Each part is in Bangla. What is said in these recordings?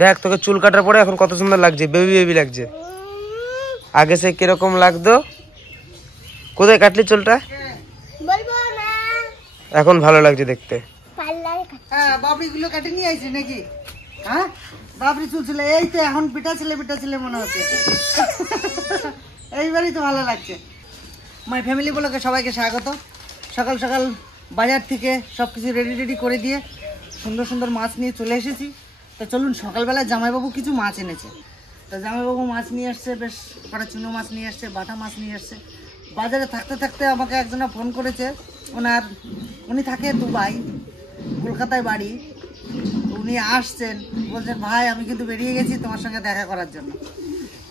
দেখ তোকে চুল কাটার পরে এখন কত সুন্দর লাগছে, বেবি বেবি লাগছে। আগে সে কিরকম লাগতো? কোথায় কাটলি চুলটা? এখন ভালো লাগছে দেখতে। হ্যাঁ বাবরি গুলো কাটে নিয়ে আইছে নাকি? হ্যাঁ বাবরি চুল ছিল, এই তো এখন বিটা ছেলে মনে হচ্ছে। এইবারই তো ভালো লাগছে। মাই ফ্যামিলি বলোকে সবাইকে স্বাগত। সকাল সকাল বাজার থেকে সব কিছু রেডি করে দিয়ে সুন্দর সুন্দর মাছ নিয়ে চলে এসেছি। তো চলুন, সকালবেলায় জামাইবাবু কিছু মাছ এনেছে। তো জামাইবাবু মাছ নিয়ে আসছে, বেশ কটা চুনো মাছ নিয়ে আসছে, বাটা মাছ নিয়ে আসছে। বাজারে থাকতে থাকতে আমাকে একজনা ফোন করেছে, উনি থাকে দুবাই, কলকাতায় বাড়ি। উনি আসছেন, বলছেন ভাই আমি কিন্তু বেরিয়ে গেছি তোমার সঙ্গে দেখা করার জন্য।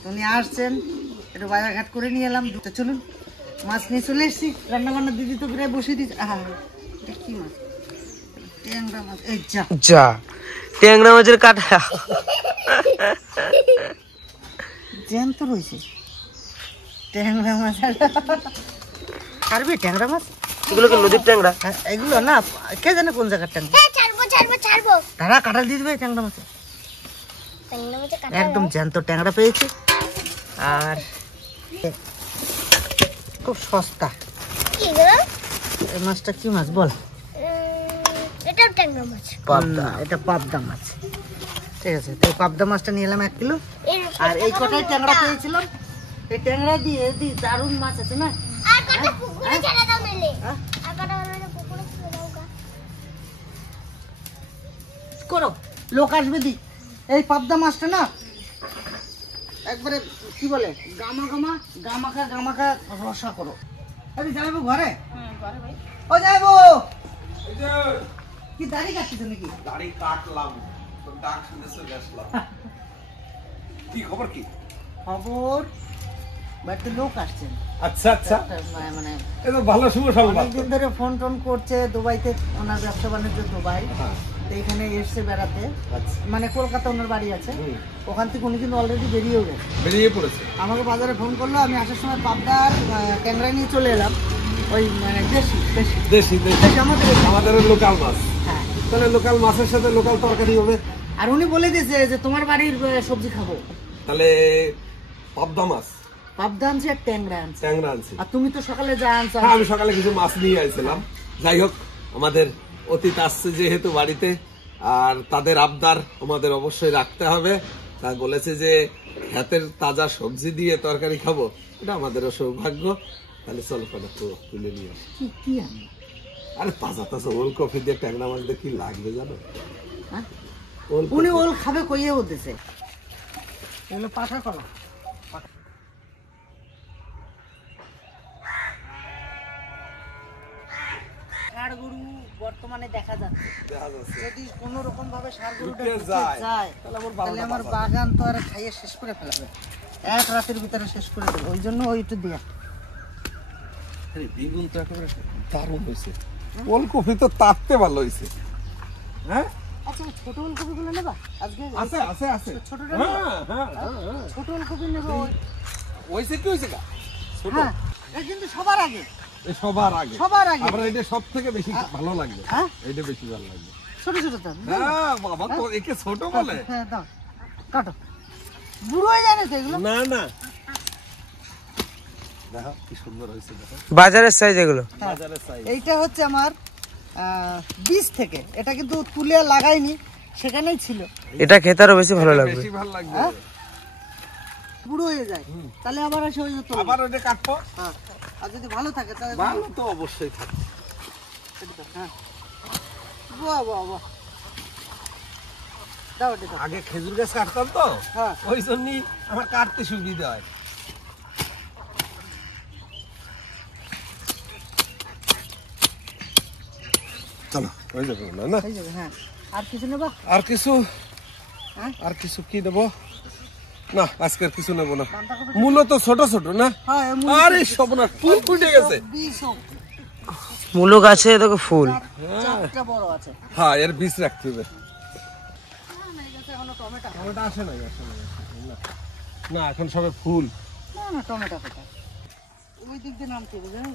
উনি আসছেন, একটু বাজারঘাট করে নিয়ে এলাম। তো চলুন, মাছ নিয়ে চলে এসেছি। রান্না বান্না দিদি তো প্রায় বসিয়ে দিচ্ছে। এটা কি মাছ? ট্যাংরা মাছ। এই যা ট্যাংরা মাছের কাটা জ্যান্ত রয়েছে ট্যাংরা মাছ। ছাড়বি ট্যাংরা মাছ? এগুলো কি নদীর ট্যাংরা? এগুলো না, কে জানে কোন জায়গার ট্যাংরা। তারা কাটা দিয়ে দেবে ট্যাংরা মাছে। একদম জ্যান্ত ট্যাংরা পেয়েছি, আর খুব সস্তা। এই মাছটা কি মাছ বল? এটা ট্যাংরা মাছ। পাবদা, এটা পাবদা মাছ। ঠিক আছে, তো পাবদা মাছটা নিয়ে এলাম 1 কিলো। আর এই কটাই ট্যাংরা পেয়েছিলাম। এই ট্যাংরা দিয়ে দারুণ মাছ আছে না। আর কটা পুকুরে ছেড়ে দাও মেলে। আর কটা পুকুরে ছেড়ে দাও গা। করো, লোক আসবে দি। এই পাবদা মাছটা না একবারে কি বলে গামাখা রসা করো। আরে যাইবো ঘরে? ঘরে ভাই। ও যাইবো। কি দাড়ি কাটছিস নাকি? দাড়ি কাটলাম, তো ডাক শুনে চলে আসলাম। কি খবর? কি খবর? বাড়িতে লোক আসছেন। আচ্ছা আচ্ছা, মানে এটা ভালো শুভ সংবাদ। অনেকদিন ধরে ফোন টোন করছে, দুবাইতে ওনার ব্যবসা বাণিজ্য দুবাই। তো এখানে এসছে বেড়াতে, মানে কলকাতা ওনার বাড়ি আছে। ওখান থেকে উনি কিন্তু অলরেডি বেরিয়ে পড়েছে। আমাকে বাজারে ফোন করলো, আমি আসার সময় পাবদার ট্যাংরা নিয়ে চলে এলাম। ওই মানে দেশি আমাদের লোকাল মাছ। হ্যাঁ, তাহলে লোকাল মাছের সাথে লোকাল তরকারি হবে। আর উনি বলে দিয়েছে যে তোমার বাড়ির সবজি খাবো। তাহলে পাবদা মাছ, পাবদা আনছি আর ট্যাংরা আনছি। আর তুমি তো সকালে যা আনছো। হ্যাঁ, আমি সকালে কিছু মাছ নিয়ে আসছিলাম। যাই হোক, আমাদের অতীত আসছে যেহেতু বাড়িতে, আর তাদের আবদার আমাদের অবশ্যই রাখতে হবে। তা বলেছে যে ক্ষেতের তাজা সবজি দিয়ে তরকারি খাবো, এটা আমাদেরও সৌভাগ্য। তাহলে চলো কটা তুলে নিয়ে আসি। কি আরে তাজা ওলকপি দিয়ে ট্যাংরা মাছ দিয়ে কি লাগবে জানো? উনি ওল খাবে কইয়ে বলতেছে। এগুলো পাঠা কলা। ষাঁড় গরু বর্তমানে দেখা যাচ্ছে। যদি কোনো রকম ভাবে ষাঁড় গরুটা যায় তাহলে আমার বাগান তো আর খাইয়ে শেষ করে ফেলাবে। 1 রাতের ভিতরে শেষ করে দেবে। ওই জন্য ওই একটু দিয়া। বেগুন তো একেবারে দারুণ হয়েছে। ওলকপি তো তাড়তে ভালো হয়েছে। হ্যাঁ, আচ্ছা, ছোট ওলকপি গুলো নেবা আজকে? আছে ছোটটা। হ্যাঁ, ছোট ওলকপি নেবো। হয়েছে কি হয়েছে? ছোট, হ্যাঁ, কিন্তু সবার আগে আবার এটা সব থেকে বেশি ভালো লাগবে। হ্যাঁ, এটা বেশি ভালো লাগবে। ছোট তো। হ্যাঁ বাবা, তো একে ছোট বলে? হ্যাঁ, দাও কাটো। বুড়ো হয়ে জানে তো এগুলো। না, দেখো কি সুন্দর হয়েছে। দেখো বাজারের সাইজ এগুলো। বাজারের সাইজ। এইটা হচ্ছে আমার বীজ থেকে, এটা কিন্তু তুলে লাগাইনি, সেখানেই ছিল। এটা খেতে আরো বেশি ভালো লাগবে। বেশি ভালো লাগবে। বুড়ো হয়ে যায় তাহলে আবার আসে ওই তো আবার ওটা কাটবো। হ্যাঁ, আর যদি ভালো থাকে তাহলে ভালো তো অবশ্যই থাকে। হ্যাঁ, বাহ দাও এটা। আগে খেজুর গাছ কাটতাম তো, হ্যাঁ, ওই জন্যই আমার কাটতে সুবিধা হয়। চলো হয়ে যাবে না? হয়ে যাবে। হ্যাঁ, আর কিছু নেবা? আর কিছু কি নেবো? না, আজকের কিছু নেবো না। মূলত ছোট না? আরে সবনা ফুল ফুটে গেছে। মূলো গাছে দেখো ফুল। বড় আছে। হ্যাঁ, এর বীজ রাখতে হবে। টমেটো আসে না। না, এখন সবে ফুল। না, টমেটো কোথায়? ওই দিক দিয়ে নামতে হবে জানো?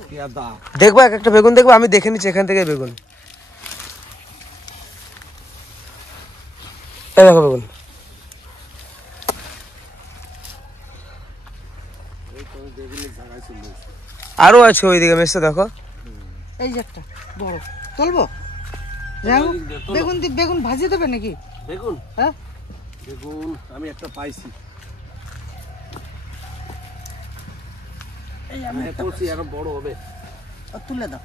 দেখবো একটা বেগুন দেখবো, আমি দেখে নিচ্ছি এখান থেকে বেগুন। এই দেখো বেগুন। আরো আছে ওইদিকে মেসে দেখো। এই যে একটা বড় তুলবো। যাও বেগুন বেগুন ভাজিয়ে দেবে নাকি? বেগুন, হ্যাঁ বেগুন আমি একটা পাইছি। এই আমি একটা করছি, আরো বড় হবে। তুলে দাও।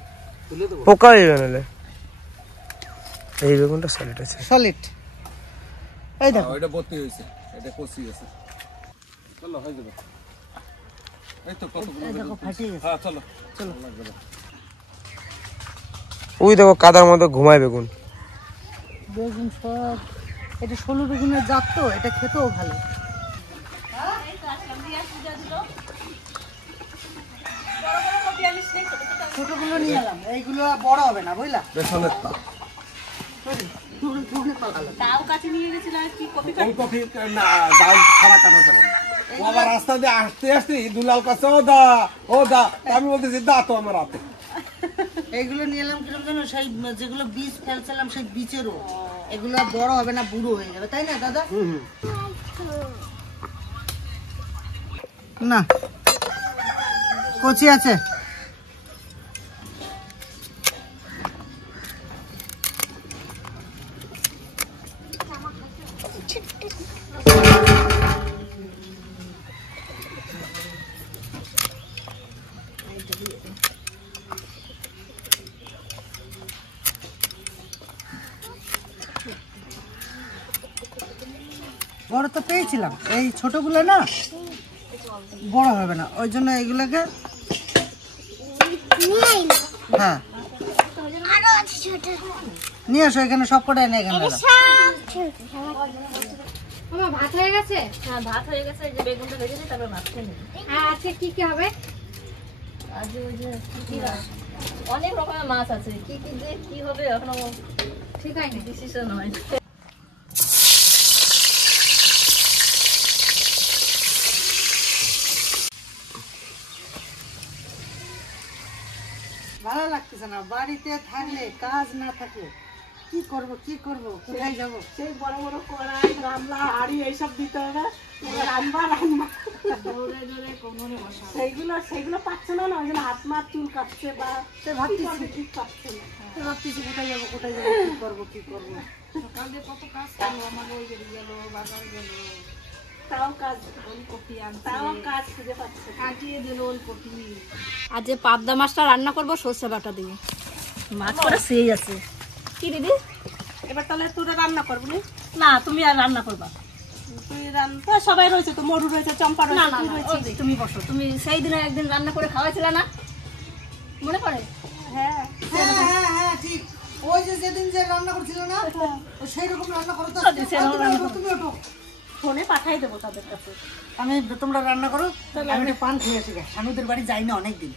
তুলে দেবো। পোকা হইবে নাহলে। এই বেগুনটা সলিড আছে, সলিড। এই দেখো ওইটা ভর্তি হয়েছে, এটা কচি আছে। চলো হয়ে যাবে। এই তো কতগুলো এই দেখো বেগুন। ফাটিয়ে গেছে। হ্যাঁ চলো চলো। লাগবে না। ওই দেখো কাদার মধ্যে ঘুমায় বেগুন। বেগুন সব এটা ষোলো বেগুনের জাত তো, এটা খেতেও ভালো। ছোটগুলো নিয়ে এলাম, এইগুলো বড় হবে না বুঝলা। বেসনের তা। তাও কাছে নিয়ে গেছিল আর কি কপি ওই কফি না দাও, খাওয়া কাটা যাবে না। ও আবার রাস্তা দিয়ে আসতে আসতে দুলাল কাছে ও দা আমি বলতেছি দা তো আমার হাতে। এইগুলো নিয়ে এলাম কিরকম জানো, সেই যেগুলো বীজ ফেলছিলাম সেই বীজেরও। এগুলো বড় হবে না, বুড়ো হয়ে যাবে, তাই না দাদা? না কচি আছে। বড় তো পেয়েছিলাম, এই ছোটগুলো না বড় হবে না, ওই জন্য এগুলোকে হ্যাঁ আরো আছে ছোট। নিয়ে আসো, এখানে সব কটা এনে এখানে রাখো। সব ছোট। আমার ভাত হয়ে গেছে। হ্যাঁ ভাত হয়ে গেছে, এই যে বেগুনটা ভেজেছি, তারপর ভাত খেয়ে নেবো। আর আজকে কি কি হবে? আজ ওই যে কি অনেক রকমের মাছ আছে, কি কি যে কি হবে এখনো ঠিক হয় না। ডিসিশন হয়। ভালো লাগতেছে না, বাড়িতে থাকলে কাজ না থাকলে কি করব কোথায় যাব? সেই বড় বড় কড়াই গামলা হাড়ি এইসব দিতে হবে, রান্না সেইগুলো পাচ্ছে না, ওই জন্য হাত মার চুল কাটছে বা সে ভাবতেছি ঠিক পাচ্ছে না। কোথায় যাব কি করব। সকালে কত কাজ করলো, আমার ওই গেল বাজার গেল, তাও কাজ ওলকপি আনছে, তাও কাজ খুঁজে পাচ্ছে, কাটিয়ে দিল ওলকপি। আজ যে পাবদা মাছটা রান্না করবো সর্ষে বাটা দিয়ে। মাছ করা সেই আছে কি দিদি, এবার তাহলে তোরা রান্না করবি না, তুমি আর রান্না করবা? তুই রান্না, সবাই রয়েছে তো, মরু রয়েছে, চম্পা না রয়েছে, না তুই না, রয়েছিস। ওই তুমি বসো, তুমি সেই দিনে একদিন রান্না করে খাওয়াইছিলে না, মনে পড়ে? হ্যাঁ হ্যাঁ ঠিক, ওই যে যেদিন যে রান্না করছিল না সেই রকম রান্না করো তো। তুমি ওঠো, ফোনে পাঠাই দেবো তাদের কাছে। আমি তোমরা রান্না করো, আমি একটু পান খেয়ে আসি। স্বামীদের বাড়ি যাই না অনেকদিন।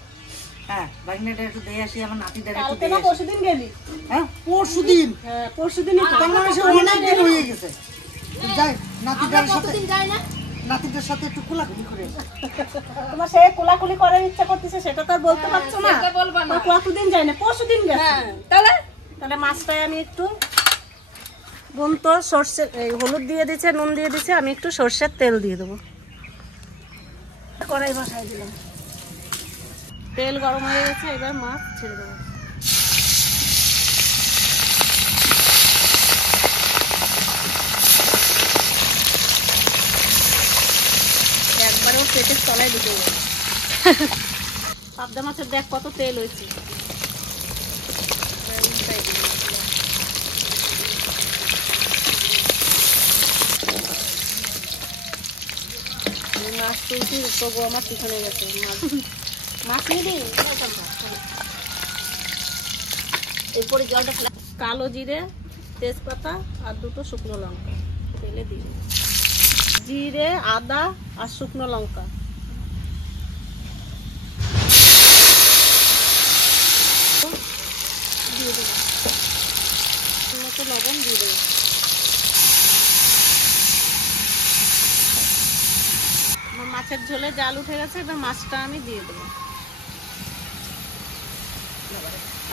হ্যাঁ বাগনাটা একটু দিয়ে আসি, আমার নাতিদের একটু কালকে দিয়ে না আসি। পরশুদিন গেলি? হ্যাঁ পরশুদিন। হ্যাঁ পরশুদিনই তো। তার মানে সে অনেকদিন হয়ে গেছে। যাই নাতিদের সাথে, কতদিন যায় না? নাতিদের সাথে একটু কোলাকুলি করে আসি। তোমার সে কোলাকুলি করার ইচ্ছা করতেছে, সেটা তো আর বলতে পারছো না। সেটা বলবা না। কতদিন যায় না, পরশুদিন গেছে। তাহলে তাহলে মাছটায় আমি একটু বোন তো সর্ষে হলুদ দিয়ে দিচ্ছে, নুন দিয়ে দিচ্ছে, আমি একটু সর্ষের তেল দিয়ে দেবো। কড়াই বসাই দিলাম, তেল গরম হয়ে গেছে, এবার মাছ ছেড়ে দেবো। একবারেও পেটের তলায় ঢুকে গেছে। পাবদা মাছের দেখ কত তেল হয়েছে। মাছ তুলছি, তবু আমার পিছনে গেছে। মাছ নিয়ে দিই, এরপরে জলটা ফেলা। কালো জিরে, তেজপাতা আর দুটো শুকনো লঙ্কা তেলে দিই। জিরে, আদা আর শুকনো লঙ্কা। দিয়ে দেবো, মতো লবণ দিয়ে দেবো। আমার মাছের ঝোলে জাল উঠে গেছে, এবার মাছটা আমি দিয়ে দেবো।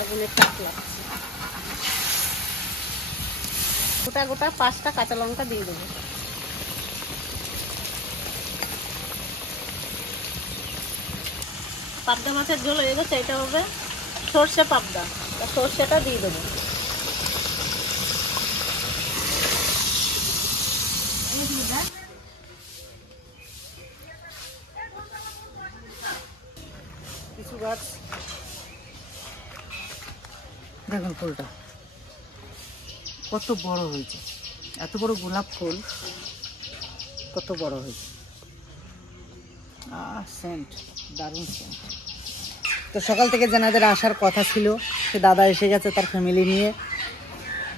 আগুনের তাপ লাগছে। গোটা গোটা 5টা কাঁচা লঙ্কা দিয়ে দেবো। পাবদা মাছের ঝোল হয়ে গেছে। এটা হবে সর্ষে পাবদা, সর্ষেটা দিয়ে দেবো। কিছু গাছ দেখুন, ফুলটা কত বড় হয়েছে, এত বড় গোলাপ ফুল কত বড় হয়েছে। সেন্ট, দারুণ সেন্ট। তো সকাল থেকে যেনাদের আসার কথা ছিল সে দাদা এসে গেছে তার ফ্যামিলি নিয়ে।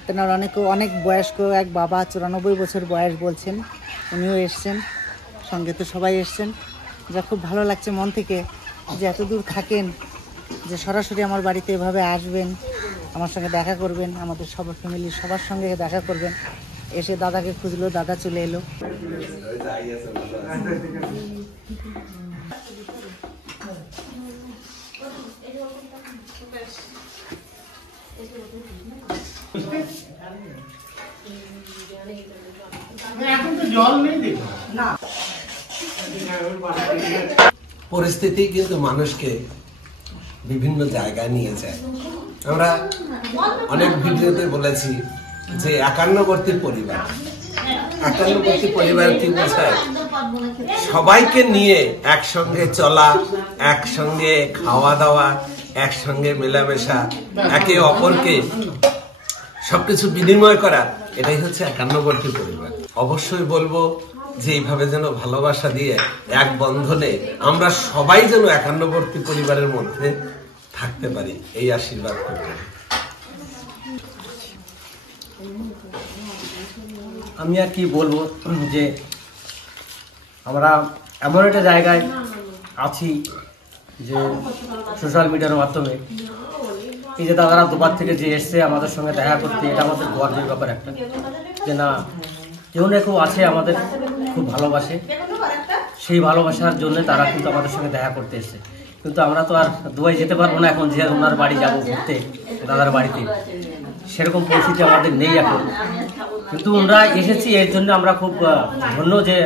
তেনার অনেক বয়স্ক এক বাবা, 94 বছর বয়স বলছেন, উনিও এসছেন, সঙ্গে তো সবাই এসছেন। যা খুব ভালো লাগছে মন থেকে যে এত দূর থাকেন, যে সরাসরি আমার বাড়িতে এভাবে আসবেন, আমার সঙ্গে দেখা করবেন, আমাদের সবার ফ্যামিলির সবার সঙ্গে দেখা করবেন। এসে দাদাকে খুঁজলো, দাদা চলে এলো। পরিস্থিতি কিন্তু মানুষকে বিভিন্ন জায়গায় নিয়ে যায়। আমরা অনেক ভিডিওতে বলেছি যে একান্নবর্তী পরিবার, একান্নবর্তী পরিবার কি বোঝায়? সবাইকে নিয়ে একসঙ্গে চলা, একসঙ্গে খাওয়া দাওয়া, একসঙ্গে মেলামেশা, একে অপরকে সবকিছু বিনিময় করা, এটাই হচ্ছে একান্নবর্তী পরিবার। অবশ্যই বলবো যে এইভাবে যেন ভালোবাসা দিয়ে এক বন্ধনে আমরা সবাই যেন একান্নবর্তী পরিবারের মধ্যে থাকতে পারি, এই আশীর্বাদ করতে। আমি আর কি বলবো যে আমরা এমন একটা জায়গায় আছি যে সোশ্যাল মিডিয়ার মাধ্যমে এই যে দাদারা দুবার থেকে যে এসছে আমাদের সঙ্গে দেখা করতে, এটা আমাদের গর্বের ব্যাপার একটা, যে না কেউ না কেউ আছে আমাদের খুব ভালোবাসে, সেই ভালোবাসার জন্য তারা কিন্তু আমাদের সঙ্গে দেখা করতে এসছে। কিন্তু আমরা তো আর দুবাই যেতে পারবো না এখন, যে ওনার বাড়ি যাবো ঘুরতে, দাদার বাড়িতে, সেরকম পরিস্থিতি আমাদের নেই এখন। কিন্তু ওনারা এসেছি এর জন্য আমরা খুব ধন্য, যে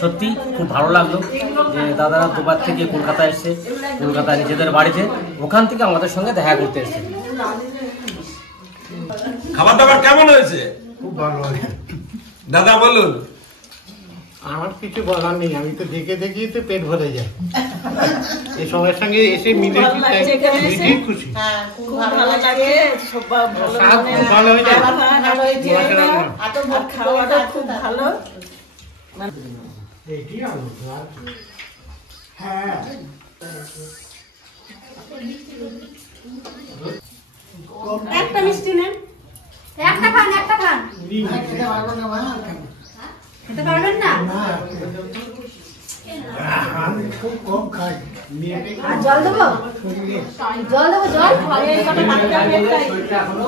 সত্যি খুব ভালো লাগলো যে দাদারা দুবার থেকে কলকাতা এসছে, কলকাতা নিজেদের বাড়িতে, ওখান থেকে আমাদের সঙ্গে দেখা করতে এসছে। খাবার দাবার কেমন হয়েছে? খুব ভালো হয়েছে। দাদা বলুন। আমার কিছু বলার নেই, আমি তো দেখে দেখি তো পেট ভরে যায়। এই সবার সঙ্গে এসে মিলে খুশি, ভালো লাগে, সব ভালো হয়ে যায়, খাওয়াটা খুব ভালো। এইটি আনন্দ। হ্যাঁ, একটা মিষ্টি নেন, একটা খান, একটা খান। খেতে পারবেন না? আমি খুব কম খাই। আর জল দেবো, জল দেবো, জল এখনো